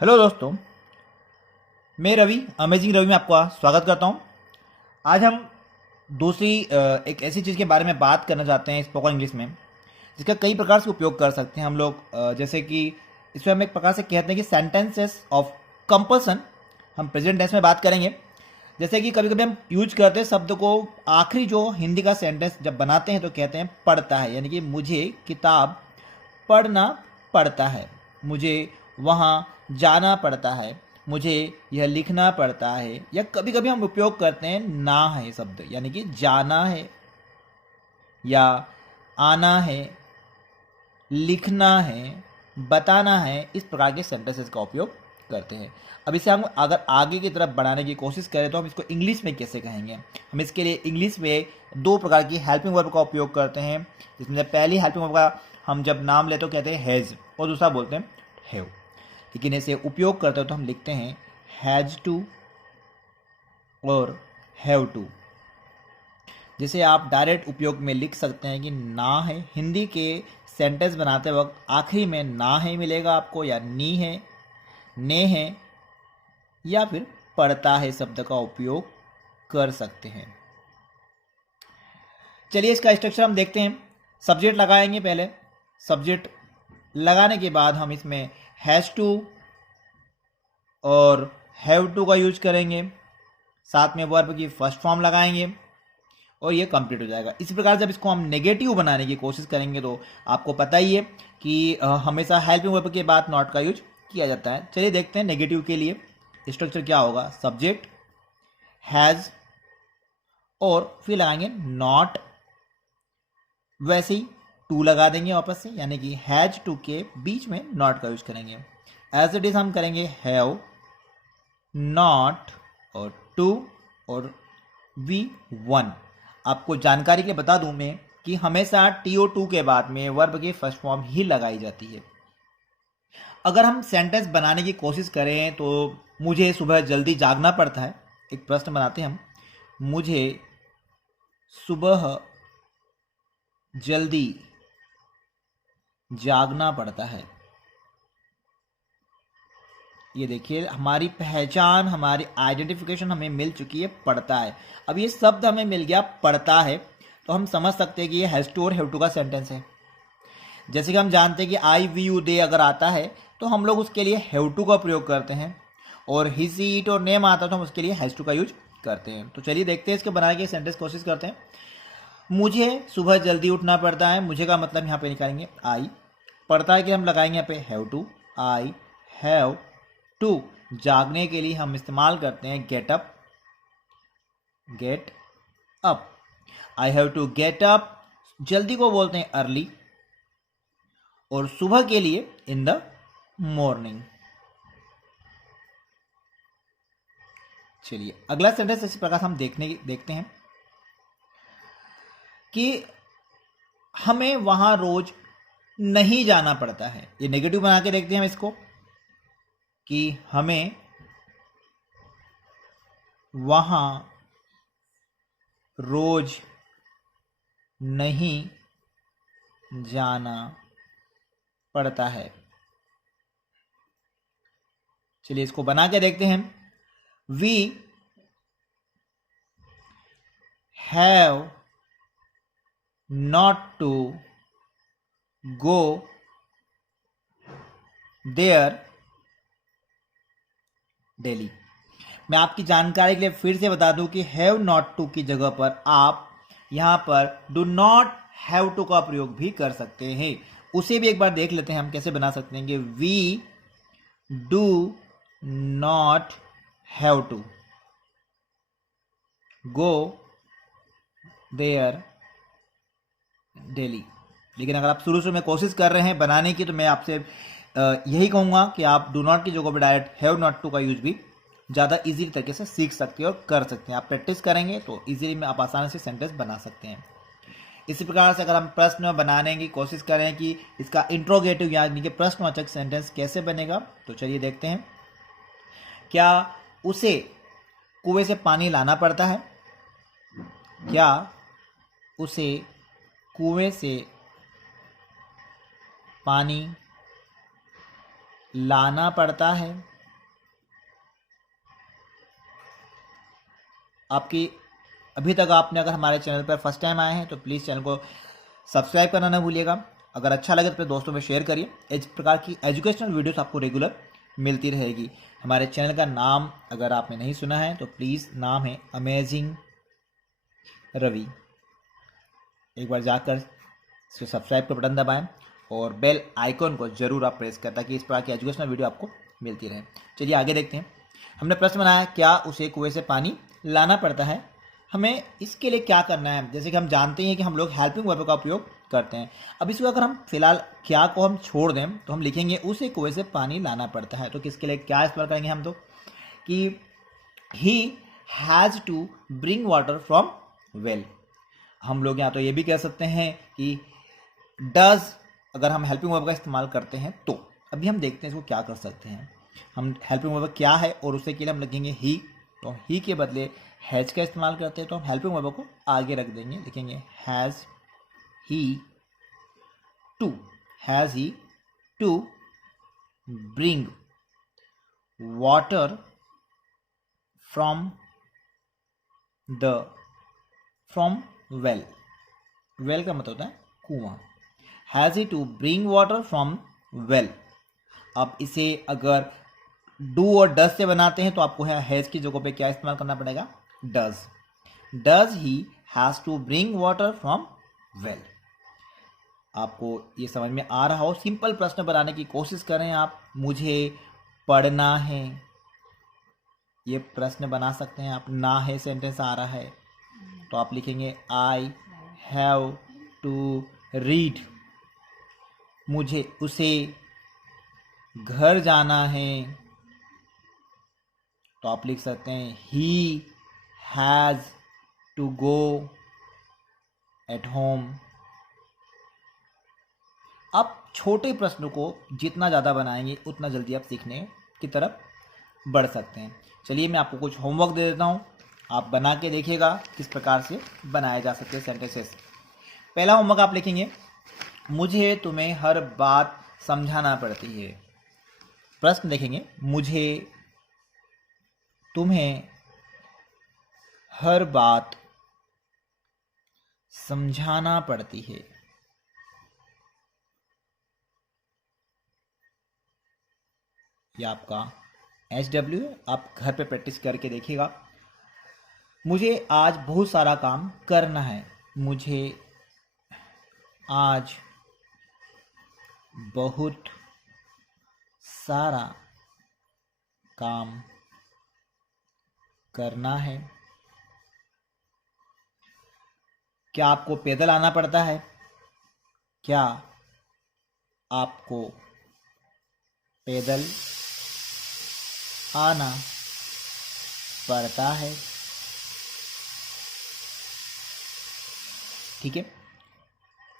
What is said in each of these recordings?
Hello दोस्तों, मैं Ravi amazing Ravi में आपका स्वागत करता हूं। आज हम दूसरी एक ऐसी चीज़ के बारे में बात करना चाहते हैं स्पोकन इंग्लिश में, जिसका कई प्रकार से उपयोग कर सकते हैं हम लोग। जैसे कि इसमें हम एक प्रकार से कहते हैं कि सेंटेंसेस ऑफ कंपल्सन। हम प्रेजेंट टेंस में बात करेंगे। जैसे कि कभी कभी हम यूज करते हैं शब्द को, आखिरी जो हिंदी का सेंटेंस जब बनाते हैं तो कहते हैं पढ़ता है, यानी कि मुझे किताब पढ़ना पड़ता है, मुझे वहाँ जाना पड़ता है, मुझे यह लिखना पड़ता है। या कभी कभी हम उपयोग करते हैं ना है शब्द, यानी कि जाना है या आना है, लिखना है, बताना है। इस प्रकार के सेंटेंसेस का उपयोग करते हैं। अब इसे हम अगर आगे की तरफ बढ़ाने की कोशिश करें तो हम इसको इंग्लिश में कैसे कहेंगे। हम इसके लिए इंग्लिश में दो प्रकार की हेल्पिंग वर्ब का उपयोग करते हैं, जिसमें पहली हेल्पिंग वर्ब का हम जब नाम लेते तो कहते हैं हैज़ और दूसरा बोलते हैं हैव। लेकिन इसे उपयोग करते हो तो हम लिखते हैं हैज़ टू और हैव टू। जैसे आप डायरेक्ट उपयोग में लिख सकते हैं कि ना है, हिंदी के सेंटेंस बनाते वक्त आखिरी में ना है मिलेगा आपको, या नी है, ने है, या फिर पढ़ता है शब्द का उपयोग कर सकते हैं। चलिए इसका स्ट्रक्चर हम देखते हैं। सब्जेक्ट लगाएंगे पहले। सब्जेक्ट लगाने के बाद हम इसमें हैज़ टू और हैव टू का यूज करेंगे, साथ में वर्ब की फर्स्ट फॉर्म लगाएंगे और ये कंप्लीट हो जाएगा। इस प्रकार जब इसको हम नेगेटिव बनाने की कोशिश करेंगे तो आपको पता ही है कि हमेशा हेल्पिंग वर्ब के बाद नॉट का यूज किया जाता है। चलिए देखते हैं नेगेटिव के लिए स्ट्रक्चर क्या होगा। सब्जेक्ट हैज़ और फिर लगाएंगे नॉट, वैसे ही टू लगा देंगे वापस से, यानी कि हैज टू के बीच में नॉट का यूज करेंगे। एज इट इज हम करेंगे हैव, नॉट और टू और वी वन। आपको जानकारी के बता दूं मैं कि हमेशा TO2 के बाद में वर्ब की फर्स्ट फॉर्म ही लगाई जाती है। अगर हम सेंटेंस बनाने की कोशिश करें तो मुझे सुबह जल्दी जागना पड़ता है, एक प्रश्न बनाते हैं हम, मुझे सुबह जल्दी जागना पड़ता है। ये देखिए हमारी पहचान, हमारी आइडेंटिफिकेशन हमें मिल चुकी है, पढ़ता है। अब ये शब्द हमें मिल गया पढ़ता है, तो हम समझ सकते हैं कि ये हैज टू और हैव टू का सेंटेंस है। जैसे कि हम जानते हैं कि आई वी यू दे अगर आता है तो हम लोग उसके लिए हैव टू का प्रयोग करते हैं, और ही सी इट और नेम आता है तो हम उसके लिए हैज टू का यूज करते हैं। तो चलिए देखते हैं इसके बनाए गए सेंटेंस कोशिश करते हैं। मुझे सुबह जल्दी उठना पड़ता है, मुझे का मतलब यहाँ पे निकालेंगे आई। पढ़ता है कि हम लगाएंगे यहाँ पे have to, I have to. जागने के लिए हम इस्तेमाल करते हैं get up, get up. I have to get up, जल्दी को बोलते हैं अर्ली, और सुबह के लिए इन द मॉर्निंग। चलिए अगला सेंटेंस इसी प्रकार हम देखते हैं कि हमें वहां रोज नहीं जाना पड़ता है। ये नेगेटिव बना के देखते हैं हम इसको कि हमें वहां रोज नहीं जाना पड़ता है। चलिए इसको बना के देखते हैं। We have not to go there daily. मैं आपकी जानकारी के लिए फिर से बता दूं कि हैव नॉट टू की जगह पर आप यहां पर डू नॉट हैव टू का प्रयोग भी कर सकते हैं। उसे भी एक बार देख लेते हैं हम कैसे बना सकते हैं कि we do not have to go there daily. लेकिन अगर आप शुरू शुरू में कोशिश कर रहे हैं बनाने की तो मैं आपसे यही कहूंगा कि आप डू नॉट की जगह पर डायरेक्ट हैव नॉट टू का यूज भी ज़्यादा इजीली तरीके से सीख सकते हैं और कर सकते हैं। आप प्रैक्टिस करेंगे तो इजीली में आप आसानी से सेंटेंस बना सकते हैं। इसी प्रकार से अगर हम प्रश्न बनाने की कोशिश करें कि इसका इंट्रोगेटिव यानी कि प्रश्नवाचक सेंटेंस कैसे बनेगा, तो चलिए देखते हैं। क्या उसे कुएं से पानी लाना पड़ता है? क्या उसे कुएं से पानी लाना पड़ता है। आपकी अभी तक आपने अगर हमारे चैनल पर फर्स्ट टाइम आए हैं तो प्लीज़ चैनल को सब्सक्राइब करना ना भूलिएगा। अगर अच्छा लगे तो अपने दोस्तों में शेयर करिए। इस प्रकार की एजुकेशनल वीडियोस आपको रेगुलर मिलती रहेगी। हमारे चैनल का नाम अगर आपने नहीं सुना है तो प्लीज़, नाम है अमेजिंग रवि। एक बार जाकर इसको सब्सक्राइब का बटन दबाएं और बेल आइकॉन को जरूर आप प्रेस करें ताकि इस प्रकार की एजुकेशनल वीडियो आपको मिलती रहे। चलिए आगे देखते हैं। हमने प्रश्न बनाया, क्या उसे कुएं से पानी लाना पड़ता है। हमें इसके लिए क्या करना है, जैसे कि हम जानते हैं कि हम लोग हेल्पिंग वर्ब का उपयोग करते हैं। अब इसको अगर हम फिलहाल क्या को हम छोड़ दें तो हम लिखेंगे उसे कुएं से पानी लाना पड़ता है। तो किसके लिए क्या इस्तेमाल करेंगे हम, तो कि he has to bring water from well. हम लोग यहाँ तो ये भी कह सकते हैं कि डज, अगर हम हेल्पिंग वर्ब का इस्तेमाल करते हैं तो अभी हम देखते हैं इसको क्या कर सकते हैं। हम हेल्पिंग वर्ब क्या है और उसके लिए हम लिखेंगे ही, तो ही के बदले हैज का इस्तेमाल करते हैं तो हम हेल्पिंग वर्ब को आगे रख देंगे, लिखेंगे has he to, has he to bring water from the, from well. Well का मतलब होता है कुआं। Has he to bring water from well. आप इसे अगर डू और डज से बनाते हैं तो आपको हैज़ की जगह पे क्या इस्तेमाल करना पड़ेगा, does. Does he has to bring water from well. आपको ये समझ में आ रहा हो। सिंपल प्रश्न बनाने की कोशिश करें आप। मुझे पढ़ना है, ये प्रश्न बना सकते हैं आप। ना है सेंटेंस आ रहा है तो आप लिखेंगे आई हैव टू रीड। मुझे उसे घर जाना है तो आप लिख सकते हैं he has to go at home. आप छोटे प्रश्नों को जितना ज़्यादा बनाएंगे उतना जल्दी आप सीखने की तरफ बढ़ सकते हैं। चलिए मैं आपको कुछ होमवर्क दे देता हूँ, आप बना के देखिएगा किस प्रकार से बनाए जा सकते हैं सेंटेंसेस। पहला होमवर्क आप लिखेंगे, मुझे तुम्हें हर बात समझाना पड़ती है। प्रश्न देखेंगे, मुझे तुम्हें हर बात समझाना पड़ती है। यह आपका HW है, आप घर पे प्रैक्टिस करके देखिएगा। मुझे आज बहुत सारा काम करना है। मुझे आज बहुत सारा काम करना है। क्या आपको पैदल आना पड़ता है? क्या आपको पैदल आना पड़ता है? ठीक है,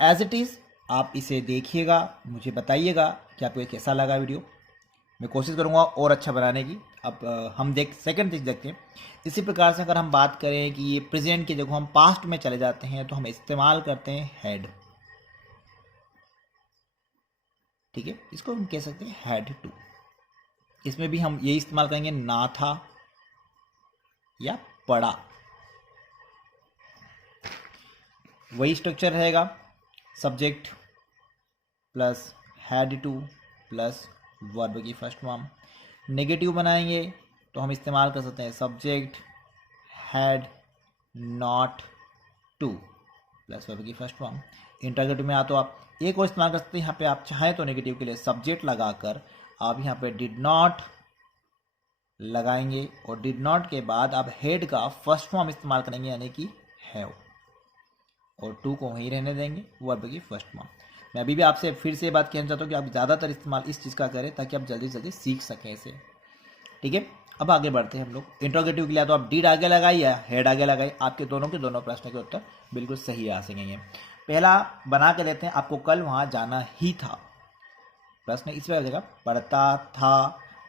एज इट इज़ आप इसे देखिएगा, मुझे बताइएगा कि आपको ये कैसा लगा वीडियो। मैं कोशिश करूँगा और अच्छा बनाने की। अब हम सेकंड चीज़ देखते हैं। इसी प्रकार से अगर हम बात करें कि ये प्रेजेंट की जगह हम पास्ट में चले जाते हैं तो हम इस्तेमाल करते हैं हैड। ठीक है, इसको हम कह सकते हैं हैड टू। इसमें भी हम यही इस्तेमाल करेंगे, ना था या पड़ा। वही स्ट्रक्चर रहेगा, subject plus had two plus verb की फर्स्ट फॉर्म। नेगेटिव बनाएंगे तो हम इस्तेमाल कर सकते हैं subject had not two plus verb की फर्स्ट फॉर्म। इंटरगेटिव में आ तो आप एक और इस्तेमाल कर सकते हैं। यहाँ पे आप चाहें तो नेगेटिव के लिए सब्जेक्ट लगाकर आप यहाँ पे डिड नॉट लगाएंगे और डिड नॉट के बाद आप हेड का फर्स्ट फॉर्म इस्तेमाल करेंगे यानी कि हैव, और टू को वहीं रहने देंगे, वर्ब की फर्स्ट फॉर्म। मैं अभी भी आपसे फिर से बात कहना चाहता हूँ कि आप ज़्यादातर इस्तेमाल इस चीज़ का करें ताकि आप जल्दी से जल्दी सीख सकें इसे। ठीक है, अब आगे बढ़ते हैं हम लोग। इंट्रोगेटिव के लिए तो आप डिड आगे लगाइए या हेड आगे लगाइए, आपके दोनों के दोनों प्रश्न के उत्तर बिल्कुल सही आ सकेंगे। पहला बना के देते हैं, आपको कल वहाँ जाना ही था। प्रश्न इस पर देगा, पढ़ता था,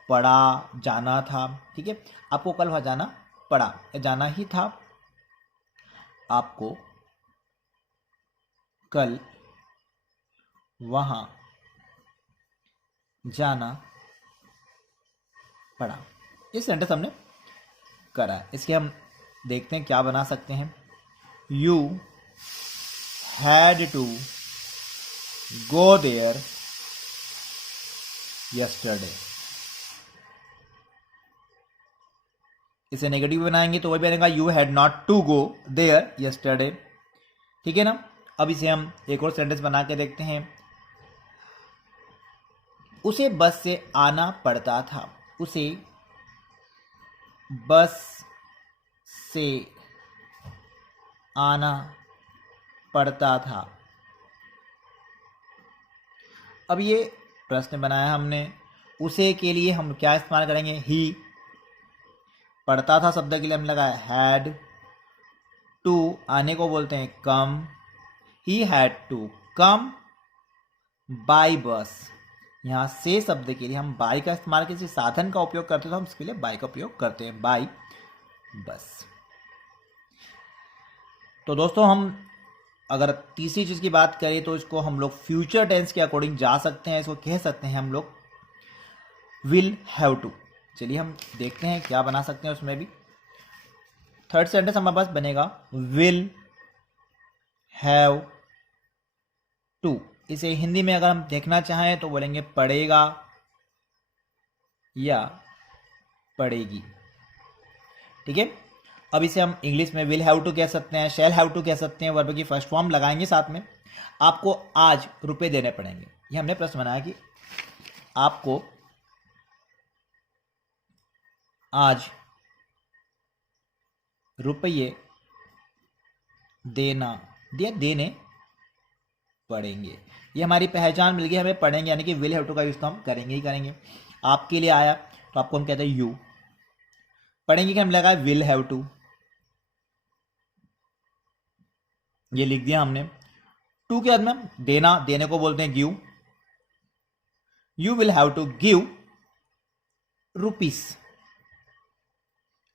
पढ़ा, जाना था। ठीक है, आपको कल वहाँ जाना पड़ा या जाना ही था। आपको कल वहाँ जाना पढ़ा। ये सेंटेंस हमने करा। इसके हम देखते हैं क्या बना सकते हैं। You had to go there yesterday. इसे नेगेटिव बनाएंगे तो वही बनेगा you had not to go there yesterday. ठीक है ना। अब इसे हम एक और सेंटेंस बना के देखते हैं। उसे बस से आना पड़ता था। उसे बस से आना पड़ता था। अब ये प्रश्न बनाया हमने। उसे के लिए हम क्या इस्तेमाल करेंगे? ही। पढ़ता था शब्द के लिए हम लगाया हैड। टू आने को बोलते हैं come. He had to come by bus. यहाँ से शब्द के लिए हम बाय का इस्तेमाल किसी साधन का उपयोग करते हैं तो हम इसके लिए बाय का उपयोग करते हैं, बाय बस। तो दोस्तों हम अगर तीसरी चीज की बात करें तो इसको हम लोग फ्यूचर टेंस के अकॉर्डिंग जा सकते हैं। इसको कह सकते हैं हम लोग विल हैव टू। चलिए हम देखते हैं क्या बना सकते हैं उसमें भी। थर्ड सेंटेंस हमारे पास बनेगा विल हैव टू। इसे हिंदी में अगर हम देखना चाहें तो बोलेंगे पढ़ेगा या पढ़ेगी। ठीक है। अब इसे हम इंग्लिश में विल हैव टू कह सकते हैं, शैल हैव टू कह सकते हैं। वर्ब की फर्स्ट फॉर्म लगाएंगे साथ में। आपको आज रुपए देने पड़ेंगे। ये हमने प्रश्न बनाया कि आपको आज रुपये देने पड़ेंगे। ये हमारी पहचान मिल गई। हमें पढ़ेंगे यानी कि विल हैव टू का यूज तो हम करेंगे ही करेंगे। आपके लिए आया तो आपको हम कहते हैं यू। पढ़ेंगे कि हम लगा विल हैव टू, ये लिख दिया हमने। टू के बाद में देना, देने को बोलते हैं give. You will have to give rupees.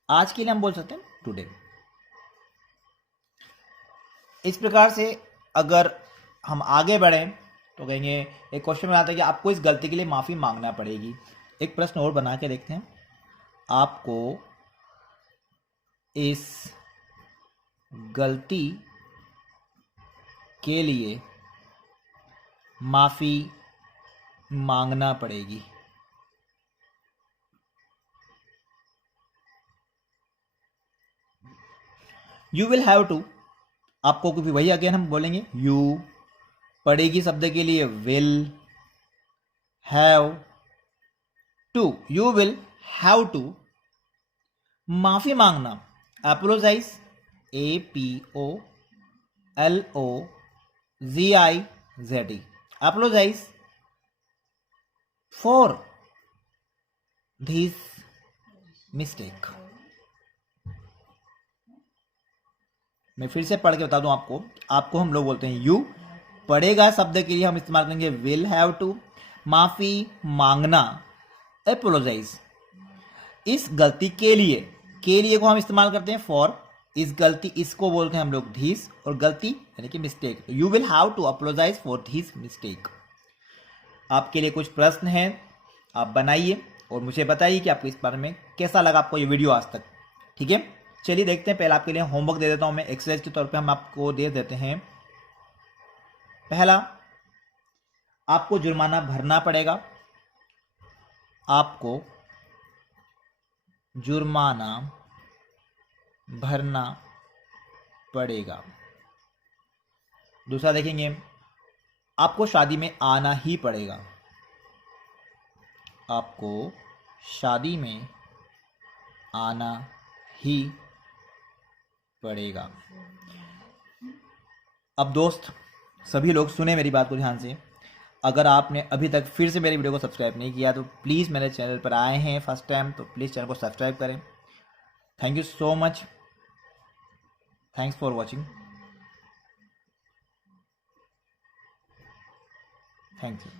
आज के लिए हम बोल सकते हैं टुडे। इस प्रकार से अगर हम आगे बढ़े तो कहेंगे, एक क्वेश्चन में आता है कि आपको इस गलती के लिए माफी मांगना पड़ेगी। एक प्रश्न और बना के देखते हैं। आपको इस गलती के लिए माफी मांगना पड़ेगी। यू विल हैव टू, आपको भी वही अगेन हम बोलेंगे यू। पड़ेगी शब्द के लिए will have to. You will have to माफी मांगना, apologize, APOLOGIZE, apologize for this mistake. मैं फिर से पढ़ के बता दूं आपको हम लोग बोलते हैं यू। पढ़ेगा शब्द के लिए हम इस्तेमाल करेंगे विल हैव टू। माफी मांगना, एपोलोजाइज। इस गलती के लिए को हम इस्तेमाल करते हैं फॉर। इस गलती, इसको बोलते हैं हम लोग धीस, और गलती यानी कि mistake. You will have to apologise for this mistake. आपके लिए कुछ प्रश्न हैं, आप बनाइए और मुझे बताइए कि आपको इस बारे में कैसा लगा आपको ये वीडियो आज तक। ठीक है। चलिए देखते हैं। पहले आपके लिए होमवर्क दे देता हूं मैं, एक्सरसाइज के तौर पे हम आपको दे देते हैं। पहला, आपको जुर्माना भरना पड़ेगा। आपको जुर्माना भरना पड़ेगा। दूसरा देखेंगे, आपको शादी में आना ही पड़ेगा। आपको शादी में आना ही पड़ेगा। अब दोस्त सभी लोग सुने मेरी बात को ध्यान से। अगर आपने अभी तक फिर से मेरी वीडियो को सब्सक्राइब नहीं किया तो प्लीज़ मेरे चैनल पर आए हैं फर्स्ट टाइम तो प्लीज़ चैनल को सब्सक्राइब करें। Thank you so much. Thanks for watching. Thank you.